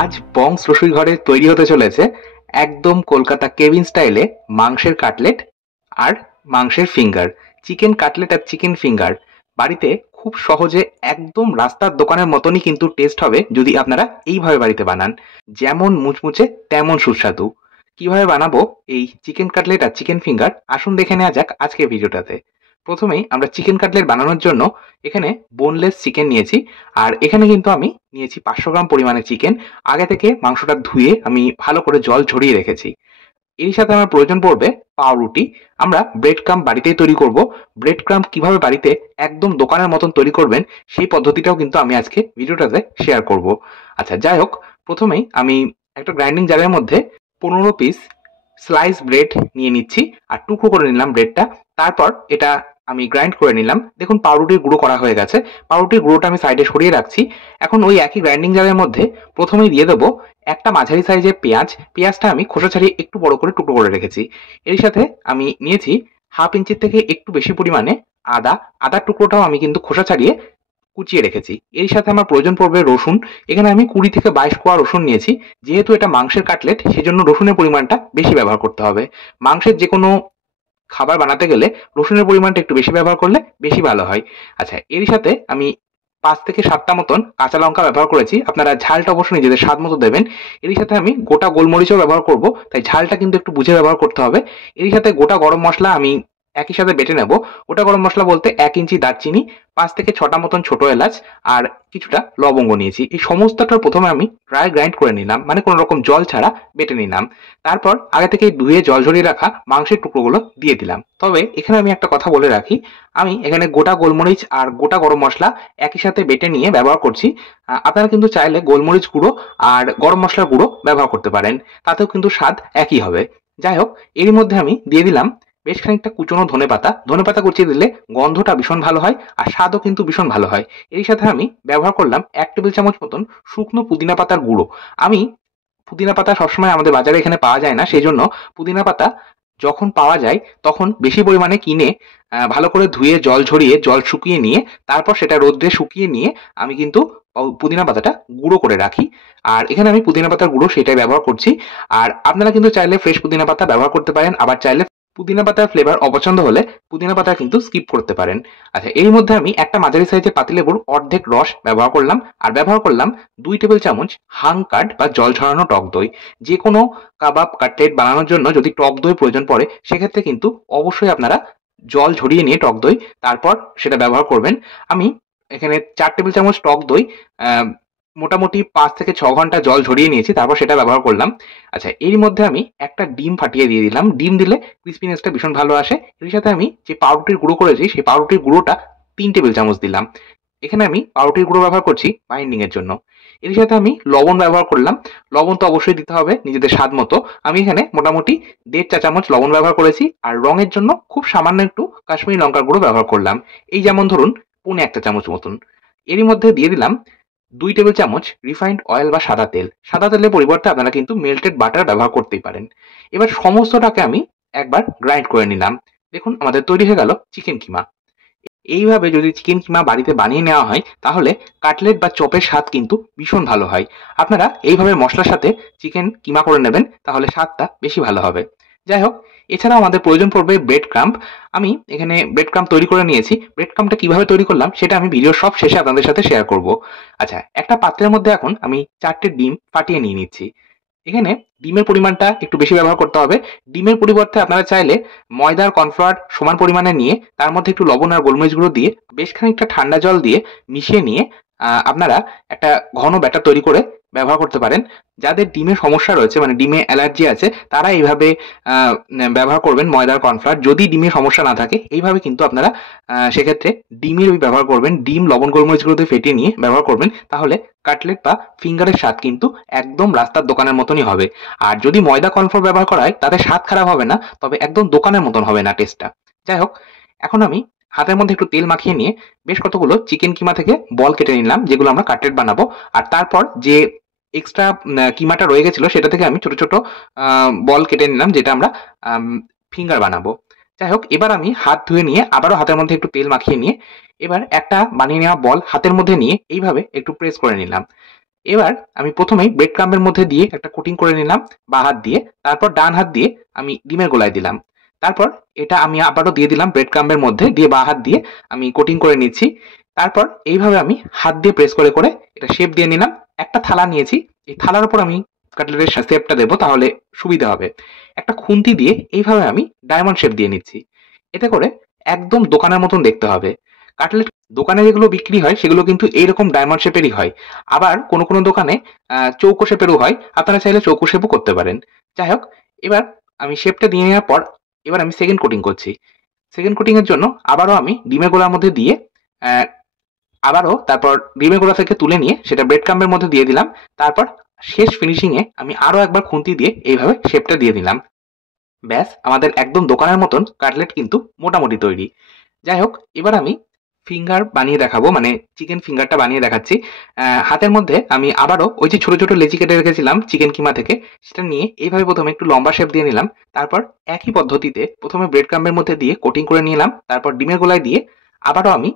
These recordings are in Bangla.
আজ বংশ রসুই ঘরে তৈরি হতে চলেছে একদম কলকাতা কেবিন স্টাইলে মাংসের কাটলেট আর মাংসের ফিঙ্গার। চিকেন কাটলেট আর চিকেন ফিঙ্গার বাড়িতে খুব সহজে একদম রাস্তার দোকানের মতনই কিন্তু টেস্ট হবে যদি আপনারা এইভাবে বাড়িতে বানান। যেমন মুচমুচে তেমন সুস্বাদু। কিভাবে বানাবো এই চিকেন কাটলেট আর চিকেন ফিঙ্গার, আসুন দেখে নেওয়া যাক আজকের ভিডিওটাতে। প্রথমেই আমরা চিকেন কাটলেট বানানোর জন্য এখানে বোনলেস চিকেন নিয়েছি। আর এখানে কিন্তু আমি নিয়েছি 500 গ্রাম পরিমাণে চিকেন। আগে থেকে মাংসটা ধুয়ে আমি ভালো করে জল ঝরিয়ে রেখেছি। এর সাথে আমার প্রয়োজন পড়বে পাউরুটি। আমরা ব্রেড ক্রাম্ব বাড়িতেই তৈরি করব। ব্রেড ক্রাম্ব কিভাবে বাড়িতে একদম দোকানের মতন তৈরি করবেন সেই পদ্ধতিটাও কিন্তু আমি আজকে ভিডিওটাতে শেয়ার করব। আচ্ছা, যাই হোক, প্রথমেই আমি একটা গ্রাইন্ডিং জারের মধ্যে 15 পিস স্লাইস ব্রেড নিয়ে নিচ্ছি আর টুকরো করে নিলাম ব্রেডটা। তারপর এটা আমি গ্রাইন্ড করে নিলাম। দেখুন পাউরুটির গুঁড়ো করা হয়ে গেছে। পাউরুটির গুঁড়োটা আমি সাইডে সরিয়ে রাখছি। এখন ওই একই গ্রাইন্ডিং জারের মধ্যে প্রথমেই দিয়ে দেবো একটা মাঝারি সাইজের পেঁয়াজ। পেঁয়াজটা আমি খোসা ছাড়িয়ে একটু বড় করে টুকরো করে রেখেছি। এর সাথে আমি নিয়েছি 1/2 ইঞ্চির থেকে একটু বেশি পরিমাণে আদা। আদার টুকরোটাও আমি কিন্তু খোসা ছাড়িয়ে কুচিয়ে রেখেছি। এর সাথে আমার প্রয়োজন পড়বে রসুন। এখানে আমি 20 থেকে 22 কোয়া রসুন নিয়েছি। যেহেতু এটা মাংসের কাটলেট সেজন্য রসুনের পরিমাণটা বেশি ব্যবহার করতে হবে। মাংসের যে কোনো খাবার বানাতে গেলে রসুনের পরিমাণটা একটু বেশি ব্যবহার করলে বেশি ভালো হয়। আচ্ছা, এর সাথে আমি 5 থেকে 7টা মতন কাঁচা লঙ্কা ব্যবহার করেছি। আপনারা ঝালটা অবশ্যই নিজেদের স্বাদ মতো দেবেন। এর সাথে আমি গোটা গোলমরিচও ব্যবহার করব, তাই ঝালটা কিন্তু একটু বুঝে ব্যবহার করতে হবে। এর সাথে গোটা গরম মশলা আমি একই সাথে বেটে নেব। গোটা গরম মশলা বলতে 1 ইঞ্চি দারচিনি, 5 থেকে 6টা মতন ছোট এলাচ আর কিছুটা লবঙ্গ নিয়েছি। এই সমস্তটার প্রথমে আমি ড্রাই গ্রাইন্ড করে নিলাম, মানে কোনো রকম জল ছাড়া বেটে নিলাম। তারপর আগে থেকে ধুয়ে জল ঝরিয়ে রাখা মাংসের টুকরোগুলো দিয়ে দিলাম। তবে এখানে আমি একটা কথা বলে রাখি, আমি এখানে গোটা গোলমরিচ আর গোটা গরম মশলা একই সাথে বেটে নিয়ে ব্যবহার করছি। আপনারা কিন্তু চাইলে গোলমরিচ গুঁড়ো আর গরম মশলার গুঁড়ো ব্যবহার করতে পারেন, তাতেও কিন্তু স্বাদ একই হবে। যাই হোক, এরই মধ্যে আমি দিয়ে দিলাম বেশ খানিকটা কুচনো ধনেপাতা। ধনেপাতা কুচিয়ে দিলে গন্ধটা ভীষণ ভালো হয় আর স্বাদও কিন্তু ভীষণ ভালো হয়। এর সাথে আমি ব্যবহার করলাম 1 টেবিল চামচ মতন শুকনো পুদিনা পাতার গুঁড়ো। আমি পুদিনা পাতা সবসময় আমাদের বাজারে এখানে পাওয়া যায় না, সেই জন্য পুদিনা পাতা যখন পাওয়া যায় তখন বেশি পরিমাণে কিনে ভালো করে ধুয়ে জল ঝরিয়ে জল শুকিয়ে নিয়ে তারপর সেটা রোদ্রে শুকিয়ে নিয়ে আমি কিন্তু পুদিনা পাতাটা গুঁড়ো করে রাখি। আর এখানে আমি পুদিনা পাতার গুঁড়ো সেটাই ব্যবহার করছি। আর আপনারা কিন্তু চাইলে ফ্রেশ পুদিনা পাতা ব্যবহার করতে পারেন, আবার চাইলে পুদিনা পাতার ফ্লেভার অপছন্দ হলে পুদিনা পাতা কিন্তু স্কিপ করতে পারেন। আচ্ছা, এর মধ্যে আমি একটা মাঝারি সাইজের পাতিলেবুর অর্ধেক রস ব্যবহার করলাম আর ব্যবহার করলাম 2 টেবিল চামচ হাং কাট বা জল ঝরানো টক দই। যে কোনো কাবাব কাটলেট বানানোর জন্য যদি টক দই প্রয়োজন পড়ে সেক্ষেত্রে কিন্তু অবশ্যই আপনারা জল ঝরিয়ে নিয়ে টক দই তারপর সেটা ব্যবহার করবেন। আমি এখানে 4 টেবিল চামচ টক দই মোটামুটি 5 থেকে 6 ঘন্টা জল ঝরিয়ে নিয়েছি, তারপর সেটা ব্যবহার করলাম। আচ্ছা, এর মধ্যে আমি একটা ডিম ফাটিয়ে দিয়ে দিলাম। ডিম দিলে ক্রিসপিনেসটা ভীষণ ভালো আসে। এর সাথে আমি যে পাউরুটির গুঁড়ো করেছি সেই পাউরুটির গুঁড়োটা 3 টেবিল চামচ দিলাম। এখানে আমি পাউরুটির গুঁড়ো ব্যবহার করছি বাইন্ডিং এর জন্য। এর সাথে আমি লবণ ব্যবহার করলাম। লবণ তো অবশ্যই দিতে হবে নিজেদের স্বাদ মতো। আমি এখানে মোটামুটি 1.5 চা চামচ লবণ ব্যবহার করেছি আর রঙের জন্য খুব সামান্য একটু কাশ্মীরি লঙ্কার গুঁড়ো ব্যবহার করলাম। এই যেমন ধরুন 1.25 চা চামচ মতন। এরই মধ্যে দিয়ে দিলাম 2 টেবিল চামচ রিফাইন্ড অয়েল বা সাদা তেল। সাদা তেলের পরিবর্তে আপনারা কিন্তু মেল্টেড বাটার ব্যবহার করতেই পারেন। এবার সমস্তটাকে আমি একবার গ্রাইন্ড করে নিলাম। দেখুন আমাদের তৈরি হয়ে গেল চিকেন কিমা। এইভাবে যদি চিকেন কিমা বাড়িতে বানিয়ে নেওয়া হয় তাহলে কাটলেট বা চপের স্বাদ কিন্তু ভীষণ ভালো হয়। আপনারা এইভাবে মশলার সাথে চিকেন কিমা করে নেবেন, তাহলে স্বাদটা বেশি ভালো হবে। যাই হোক, এছাড়াও আমাদের প্রয়োজন পড়বে ব্রেড ক্রাম্ব। আমি এখানে ব্রেড ক্রাম্ব তৈরি করে নিয়েছি। ব্রেড ক্রাম্বটা কিভাবে তৈরি করলাম সেটা আমি ভিডিওর সব শেষে আপনাদের সাথে শেয়ার করব। আচ্ছা, একটা পাত্রের মধ্যে এখন আমি 4টে ডিম ফাটিয়ে নিয়ে নিচ্ছি। এখানে ডিমের পরিমাণটা একটু বেশি ব্যবহার করতে হবে। ডিমের পরিবর্তে আপনারা চাইলে ময়দা আর কর্নফ্লাওয়ার সমান পরিমাণে নিয়ে তার মধ্যে একটু লবণ আর গোলমরিচ গুঁড়ো দিয়ে বেশ খানিকটা ঠান্ডা জল দিয়ে মিশিয়ে নিয়ে আপনারা একটা ঘন ব্যাটার তৈরি করে ব্যবহার করতে পারেন। যাদের ডিমের সমস্যা রয়েছে, মানে ডিমে অ্যালার্জি আছে, তারা এইভাবে ব্যবহার করবেন ময়দা আর কর্নফ্লাওয়ার। যদি ডিমের সমস্যা না থাকে এইভাবে কিন্তু আপনারা সেক্ষেত্রে ডিমের ব্যবহার করবেন। ডিম লবণ গোলমরিচ গুঁড়ো দিয়ে ফেটিয়ে নিয়ে ব্যবহার করবেন, তাহলে কাটলেট বা ফিঙ্গারের স্বাদ কিন্তু একদম রাস্তার দোকানের মতনই হবে। আর যদি ময়দা কর্নফ্লোর ব্যবহার করা হয় তাতে স্বাদ খারাপ হবে না, তবে একদম দোকানের মতন হবে না টেস্টটা। যাই হোক, এখন আমি হাতের মধ্যে একটু তেল মাখিয়ে নিয়ে বেশ কতগুলো চিকেন কিমা থেকে বল কেটে নিলাম, যেগুলো আমরা কাটলেট বানাবো। আর তারপর যে এক্সট্রা কিমাটা রয়ে গেছিল সেটা থেকে আমি ছোট ছোট বল কেটে নিলাম, যেটা আমরা ফিঙ্গার বানাবো। যাই হোক, এবার আমি হাত ধুয়ে নিয়ে আবারও হাতের মধ্যে একটু তেল মাখিয়ে নিয়ে এবার একটা বানিয়ে নেওয়া বল হাতের মধ্যে নিয়ে এইভাবে একটু প্রেস করে নিলাম। এবার আমি প্রথমেই ব্রেড ক্রাম্বের মধ্যে দিয়ে একটা কোটিং করে নিলাম বাঁ হাত দিয়ে, তারপর ডান হাত দিয়ে আমি ডিমের গোলায় দিলাম। তারপর এটা আমি আবারও দিয়ে দিলাম ব্রেড ক্রাম্বের মধ্যে দিয়ে বাঁ হাত দিয়ে আমি কোটিং করে নিচ্ছি। তারপর এইভাবে আমি হাত দিয়ে প্রেস করে করে এটা শেপ দিয়ে নিলাম। একটা থালা নিয়েছি, এই থালার উপর আমি কাটলেটের শেপটা দেবো, তাহলে সুবিধা হবে। একটা খুন্তি দিয়ে এইভাবে আমি ডায়মন্ড শেপ দিয়ে নিচ্ছি। এতে করে একদম দোকানের মতন দেখতে হবে। কাটলেট দোকানে যেগুলো বিক্রি হয় সেগুলো কিন্তু এইরকম ডায়মন্ড শেপেরই হয়। আবার কোনো কোনো দোকানে চৌকো শেপেরও হয়, আপনারা চাইলে চৌকো শেপও করতে পারেন। যাই হোক, এবার আমি শেপটা দিয়ে নেওয়ার পর এবার আমি সেকেন্ড কোটিং করছি। সেকেন্ড কোটিং এর জন্য আবারও আমি ডিমের গোলার মধ্যে দিয়ে আবারও তারপর ডিমের গোলা থেকে তুলে নিয়ে সেটা ব্রেড ক্রাম্বের মধ্যে দিয়ে দিলাম। তারপর শেষ ফিনিশিং এ আমি আরো একবার খুন্তি দিয়ে এইভাবে শেপটা দিয়ে দিলাম। ব্যাস, আমাদের একদম দোকানের মতন কাটলেট কিন্তু মোটামুটি তৈরি। যাই হোক, এবার আমি ফিঙ্গার বানিয়ে দেখাবো, মানে চিকেন ফিঙ্গারটা বানিয়ে দেখাচ্ছি। হাতের মধ্যে আমি আবারও ওই যে ছোট ছোট লেচি কেটে রেখেছিলাম চিকেন কিমা থেকে, সেটা নিয়ে এইভাবে প্রথমে একটু লম্বা শেপ দিয়ে নিলাম। তারপর একই পদ্ধতিতে প্রথমে ব্রেড ক্রাম্বের মধ্যে দিয়ে কোটিং করে নিলাম। তারপর ডিমের গোলায় দিয়ে আবারও আমি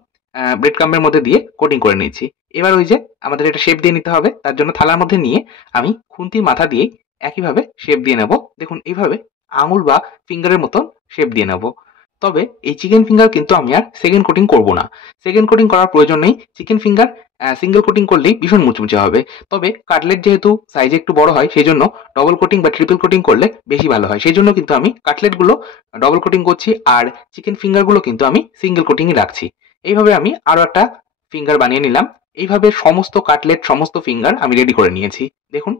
ব্রেড ক্রাম্বের মধ্যে দিয়ে কোটিং করে নিচ্ছি। এবার ওই যে আমাদের এটা শেপ দিয়ে নিতে হবে, তার জন্য থালার মধ্যে নিয়ে আমি খুন্তির মাথা দিয়ে একইভাবে শেপ দিয়ে নেব। দেখুন এইভাবে আঙুল বা ফিঙ্গারের মতন শেপ দিয়ে নেব। তবে এই চিকেন ফিঙ্গার কিন্তু আমি আর সেকেন্ড কোটিং করব না। সেকেন্ড কোটিং করার প্রয়োজন নেই। চিকেন ফিঙ্গার সিঙ্গেল কোটিং করলেই ভীষণ মুচমুচে হবে। তবে কাটলেট যেহেতু সাইজে একটু বড় হয়, সেই জন্য ডবল কোটিং বা ট্রিপল কোটিং করলে বেশি ভালো হয়। সেই জন্য কিন্তু আমি কাটলেটগুলো ডবল কোটিং করছি, আর চিকেন ফিঙ্গারগুলো কিন্তু আমি সিঙ্গেল কোটিংই রাখছি। এইভাবে আমি আরো একটা ফিঙ্গার বানিয়ে নিলাম। এইভাবে সমস্ত কাটলেট, সমস্ত ফিঙ্গার আমি রেডি করে নিয়েছি। দেখুন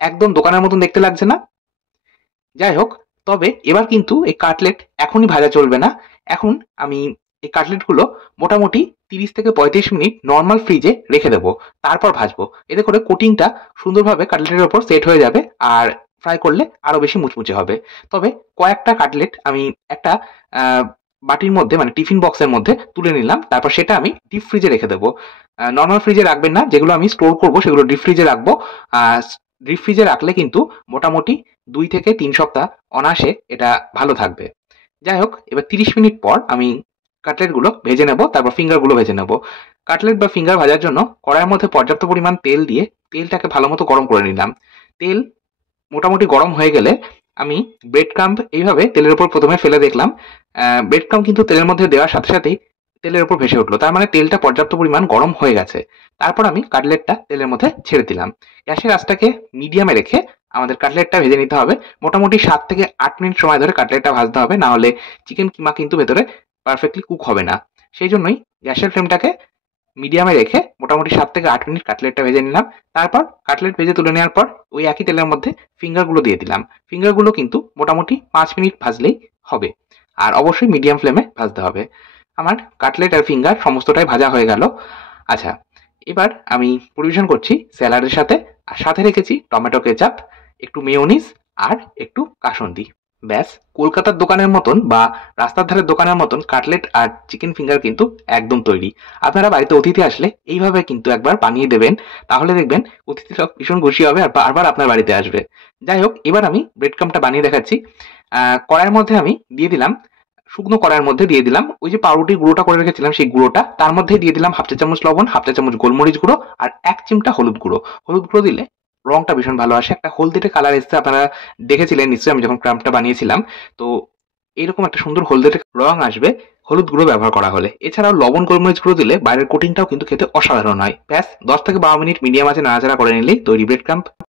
একদম দোকানের মতন দেখতে লাগছে না? যাই হোক, তবে এবার কিন্তু এই কাটলেট এখনই ভাজা চলবে না। এখন আমি এই কাটলেটগুলো মোটামুটি 30 থেকে 35 মিনিট নর্মাল ফ্রিজে রেখে দেবো, তারপর ভাজবো। এতে করে কোটিংটা সুন্দরভাবে কাটলেটের ওপর সেট হয়ে যাবে, আর ফ্রাই করলে আরো বেশি মুচমুচে হবে। তবে কয়েকটা কাটলেট আমি একটা বাটির মধ্যে, মানে টিফিন বক্সের মধ্যে তুলে নিলাম। তারপর সেটা আমি ডিপ ফ্রিজে রেখে দেবো। নর্মাল ফ্রিজে রাখবেন না, যেগুলো আমি স্টোর করবো সেগুলো ডিপ ফ্রিজে রাখবো। ডিপ ফ্রিজে রাখলে কিন্তু মোটামুটি 2 থেকে 3 সপ্তাহ অনায়াসে এটা ভালো থাকবে। যাই হোক, এবার 30 মিনিট পর আমি কাটলেটগুলো ভেজে নেব, তারপর ফিঙ্গারগুলো ভেজে নেব। কাটলেট বা ফিঙ্গার ভাজার জন্য কড়াইয়ের মধ্যে পর্যাপ্ত পরিমাণ তেল দিয়ে তেলটাকে ভালো মতো গরম করে নিলাম। তেল মোটামুটি গরম হয়ে গেলে আমি ব্রেড ক্রাম্ব এইভাবে তেলের উপর প্রথমে ফেলে দেখলাম। ব্রেড ক্রাম্ব কিন্তু তেলের মধ্যে দেওয়ার সাথে সাথেই তেলের উপর ভেসে উঠলো, তার মানে তেলটা পর্যাপ্ত পরিমাণ গরম হয়ে গেছে। তারপর আমি কাটলেটটা তেলের মধ্যে ছেড়ে দিলাম। গ্যাসের আঁচটাকে মিডিয়ামে রেখে আমাদের কাটলেটটা ভেজে নিতে হবে। মোটামুটি 7 থেকে 8 মিনিট সময় ধরে কাটলেটটা ভাজতে হবে, না হলে চিকেন কিমা কিন্তু ভেতরে পারফেক্টলি কুক হবে না। সেই জন্যই গ্যাসের ফ্লেমটাকে মিডিয়ামে রেখে মোটামুটি 7 থেকে 8 মিনিট কাটলেটটা ভেজে নিলাম। তারপর কাটলেট ভেজে তুলে নেওয়ার পর ওই একই তেলের মধ্যে ফিঙ্গারগুলো দিয়ে দিলাম। ফিঙ্গারগুলো কিন্তু মোটামুটি 5 মিনিট ভাজলেই হবে, আর অবশ্যই মিডিয়াম ফ্লেমে ভাজতে হবে। আমার কাটলেট আর ফিঙ্গার সমস্তটাই ভাজা হয়ে গেল। আচ্ছা, এবার আমি পরিবেশন করছি স্যালাডের সাথে, আর সাথে রেখেছি টমেটো কেচাপ, একটু মেয়োনিজ আর একটু কাসুন্দি। ব্যাস, কলকাতার দোকানের মতন বা রাস্তার ধারের দোকানের মতন কাটলেট আর চিকেন ফিঙ্গার কিন্তু একদম তৈরি। আপনারা বাড়িতে অতিথি আসলে এইভাবে কিন্তু একবার বানিয়ে দেবেন, তাহলে দেখবেন অতিথিরা ভীষণ খুশি হবে আর বারবার আপনার বাড়িতে আসবে। যাই হোক, এবার আমি ব্রেড ক্রাম্বটা বানিয়ে দেখাচ্ছি। কড়াইয়ের মধ্যে আমি দিয়ে দিলাম, শুকনো কড়াইয়ের মধ্যে দিয়ে দিলাম ওই যে পাউরুটির গুঁড়োটা করে রেখেছিলাম সেই গুঁড়োটা। তার মধ্যে দিয়ে দিলাম হাফ চা চামচ লবণ, হাফ চা চামচ গোলমরিচ গুঁড়ো আর 1 চিমটা হলুদ গুঁড়ো। হলুদ গুঁড়ো দিলে রংটা ভীষণ ভালো আসে, একটা হলদেটে কালার এসছে। আপনারা দেখেছিলেন নিশ্চয়ই আমি যখন ক্রাম্বটা বানিয়েছিলাম। তো এরকম একটা সুন্দর হলদেটে রং আসবে হলুদ গুঁড়ো ব্যবহার করা হলে। এছাড়াও লবণ গোলমরিচ গুঁড়ো দিলে বাইরের কোটিংটাও কিন্তু খেতে অসাধারণ হয়। ব্যাস 10 থেকে 12 মিনিট মিডিয়াম আঁচে নাড়াচাড়া করে নিলেই তৈরি ব্রেড ক্রাম্ব।